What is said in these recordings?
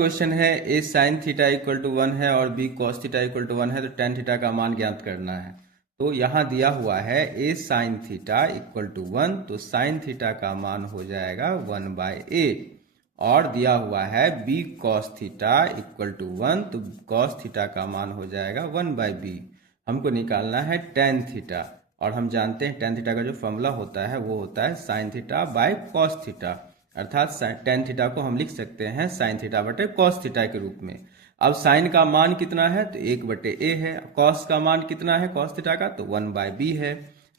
Question है A sine theta equal to 1 है और B cos theta equal to 1 है, तो टेन थीटा का मान ज्ञात करना है। तो यहाँ दिया हुआ है A sine theta equal to 1, तो साइन थीटा का मान हो जाएगा 1 बाय ए। और दिया हुआ है B cos theta equal to 1, तो कॉस थीटा का मान हो जाएगा 1 बाय बी। हमको निकालना है टेन थीटा, और हम जानते हैं टेन थीटा का जो फॉर्मूला होता है वो होता है sine theta by cos theta, अर्थात टेन थीटा को हम लिख सकते हैं साइन थीटा बटे कॉस थीटा के रूप में। अब साइन का मान कितना है, तो 1 बटे ए है। कॉस का मान कितना है कॉस थीटा का, तो 1 बाय बी है।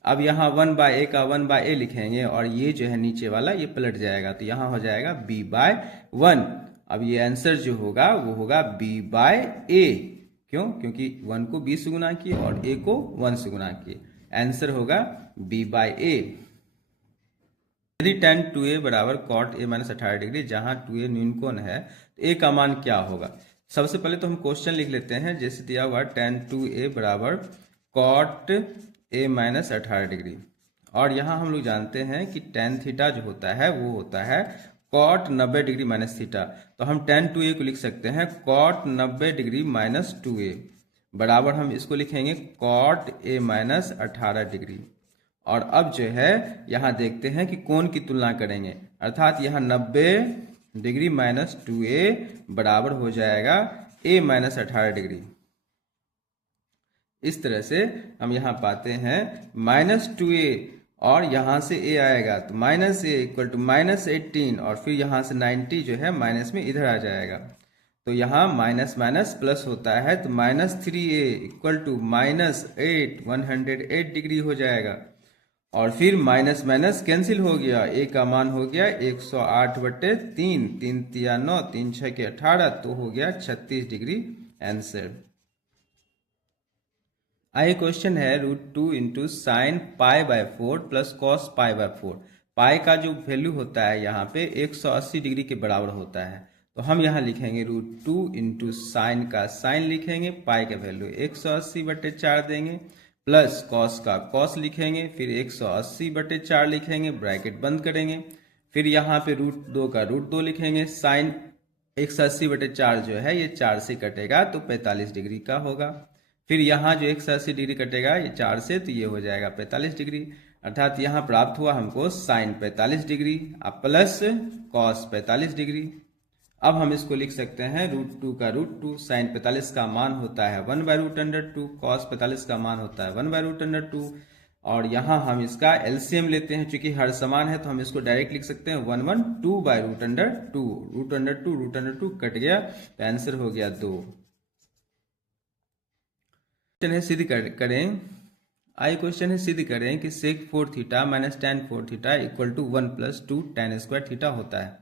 अब यहाँ 1 बाय ए का 1 बाय ए लिखेंगे और ये जो है नीचे वाला ये पलट जाएगा, तो यहाँ हो जाएगा बी बाय 1। अब ये आंसर जो होगा वो होगा बी बाय ए। क्यों? क्योंकि 1 को b से गुना किए और a को 1 से गुना किए। आंसर होगा b बाय ए। यदि tan 2a बराबर cot a माइनस 18 डिग्री, जहां 2a न्यून कोण है, तो a का मान क्या होगा। सबसे पहले तो हम क्वेश्चन लिख लेते हैं। जैसे दिया हुआ tan 2a बराबर cot a माइनस 18 डिग्री, और यहाँ हम लोग जानते हैं कि tan थीटा जो होता है वो होता है cot 90 डिग्री माइनस थीटा। तो हम tan 2a को लिख सकते हैं cot 90 डिग्री माइनस 2a बराबर हम इसको लिखेंगे cot a माइनस 18 डिग्री। और अब जो है यहाँ देखते हैं कि कोण की तुलना करेंगे, अर्थात यहाँ 90 डिग्री माइनस 2a बराबर हो जाएगा a माइनस 18 डिग्री। इस तरह से हम यहाँ पाते हैं माइनस 2a और यहाँ से a आएगा, तो minus a equal to minus 18, और फिर यहाँ से 90 जो है माइनस में इधर आ जाएगा, तो यहाँ माइनस माइनस प्लस होता है, तो minus 3a equal to minus 8 108 degree हो जाएगा। और फिर माइनस माइनस कैंसिल हो गया, a का मान हो गया 108 बटे 3, 3 तिया 9, 3 6 के 18, तो हो गया 36 डिग्री आंसर। आगे क्वेश्चन है √2 into sine pi by 4 plus cos pi by 4। पाई का जो वैल्यू होता है यहाँ पे 180 डिग्री के बराबर होता है, तो हम यहाँ लिखेंगे √2 इंटू साइन का साइन लिखेंगे, पाई का वैल्यू 180 बटे 4 देंगे, प्लस कॉस का कॉस लिखेंगे, फिर 180 बटे 4 लिखेंगे, ब्रैकेट बंद करेंगे, फिर यहाँ पे √2 का √2 लिखेंगे। साइन 180 बटे 4 जो है ये 4 से कटेगा तो 45 डिग्री का होगा। फिर यहाँ जो 180 डिग्री कटेगा ये 4 से, तो ये हो जाएगा 45 डिग्री, अर्थात यहाँ प्राप्त हुआ हमको sine 45 degree plus cos 45 degree. अब हम इसको लिख सकते हैं √2 का √2, साइन 45 का मान होता है 1 बाय √2, कॉस 45 का मान होता है 1 बाय √2, और यहाँ हम इसका एलसीएम लेते हैं। चूंकि हर समान है तो हम इसको डायरेक्ट लिख सकते हैं 112 बाय √2, √2 कट गया, तो आंसर हो गया 2। क्वेश्चन है सिद्ध करें। आई क्वेश्चन है सिद्ध करें कि sec 4 theta minus tan 4 theta equal to 1 plus 2 tan square theta होता है।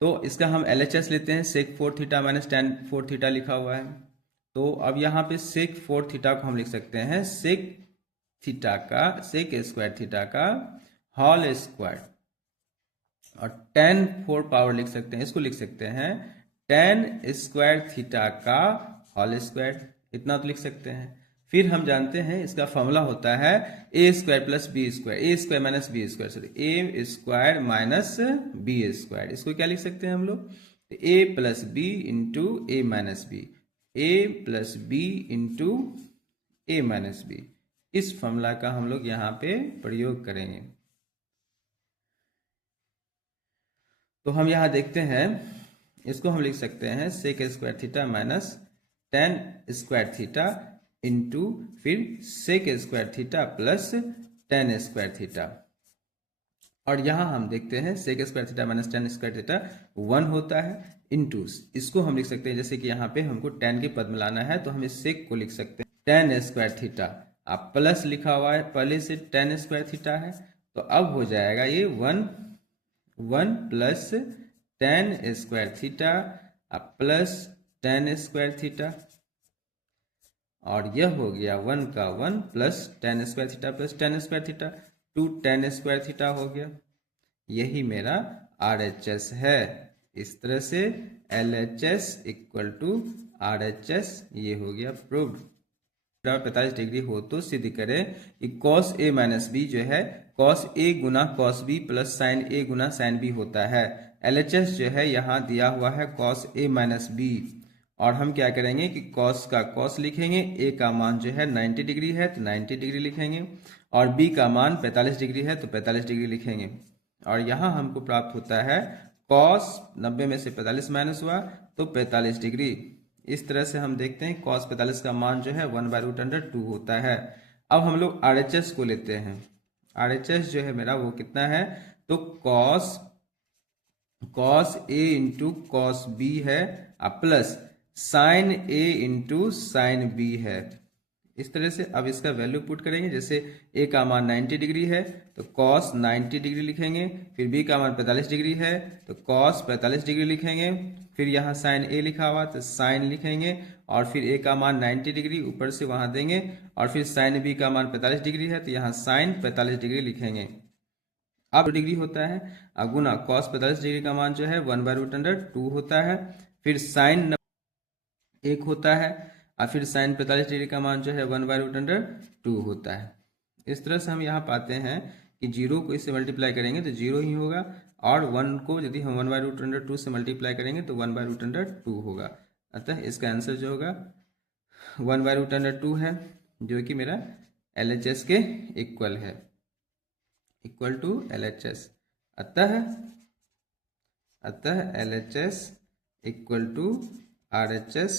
तो इसका हम LHS लेते हैं, sec 4 theta minus tan 4 theta लिखा हुआ है। तो अब यहाँ पे सेक 4 थीटा को हम लिख सकते हैं सेक स्क्वायर थीटा का होल स्क्वायर, और tan 4 पावर लिख सकते हैं, इसको लिख सकते हैं tan स्क्वायर थीटा का होल स्क्वायर, इतना तो लिख सकते हैं। फिर हम जानते हैं इसका फॉर्मूला होता है a square plus B square, A square minus B square, sorry A square minus B square. इसको क्या लिख सकते हैं हम लोग, a plus B into A minus B, A plus B into A minus B. इस फॉर्मूला का हम लोग यहाँ पे प्रयोग करेंगे। तो हम यहाँ देखते हैं, इसको हम लिख सकते हैं sec square theta minus tan square theta into फिर sec square theta plus tan square theta, और यहाँ हम देखते हैं sec square theta minus tan square theta 1 होता है, इंटू इसको हम लिख सकते हैं, जैसे कि यहाँ पे हमको tan के पद में लाना है तो हम इस सेक को लिख सकते हैं tan स्क्वायर थीटा, अब प्लस लिखा हुआ है पहले से tan स्क्वायर थीटा है, तो अब हो जाएगा ये 1 plus tan square theta plus tan square theta, और यह हो गया 1 का 1 plus tan square theta plus tan square theta, 2 tan square theta हो गया। यही मेरा RHS है। इस तरह से LHS इक्वल टू RHS, ये हो गया प्रूव्ड। 45 डिग्री हो तो सिद्ध करें कि cos a माइनस बी जो है cos a Guna cos b plus sin a Guna sin b होता है, LHS जो है यहाँ दिया हुआ है cos A माइनस बी, और हम क्या करेंगे कि cos का cos लिखेंगे, A का मान जो है 90 डिग्री है तो 90 डिग्री लिखेंगे, और B का मान 45 डिग्री है तो 45 डिग्री लिखेंगे। और यहाँ हमको प्राप्त होता है cos 90 में से 45 माइनस हुआ तो 45 डिग्री। इस तरह से हम देखते हैं cos 45 का मान जो है 1/√2 होता है। अब हम लोग RHS को लेते हैं। RHS जो है मेरा वो कितना है, तो cos A into cos B है plus sin A into sin B है। इस तरह से अब इसका वैल्यू पुट करेंगे। जैसे A का मान 90 डिग्री है तो cos 90 डिग्री लिखेंगे, फिर B का मान 45 डिग्री है तो cos 45 डिग्री लिखेंगे, फिर यहाँ sin A लिखा हुआ तो sin लिखेंगे, और फिर A का मान 90 डिग्री ऊपर से वहाँ देंगे, और फिर sin B का मान 45 डिग्री है तो यहाँ sin 45 डिग्री लिखेंगे। अब डिग्री होता है गुना cos 45 डिग्री का मान जो है 1/√2 होता है, फिर sin 1 होता है, और फिर sin 45 डिग्री का मान जो है 1/√2 होता है। इस तरह से हम यहाँ पाते हैं कि 0 को इससे मल्टीप्लाई करेंगे तो 0 ही होगा, और 1 को यदि हम 1/√2 से मल्टीप्लाई करेंगे तो 1/√2 होगा। अतः इसका आंसर जो होगा 1/√2 है, जो कि मेरा LHS के इक्वल है, इक्वल टू LHS। अतः LHS इक्वल टू RHS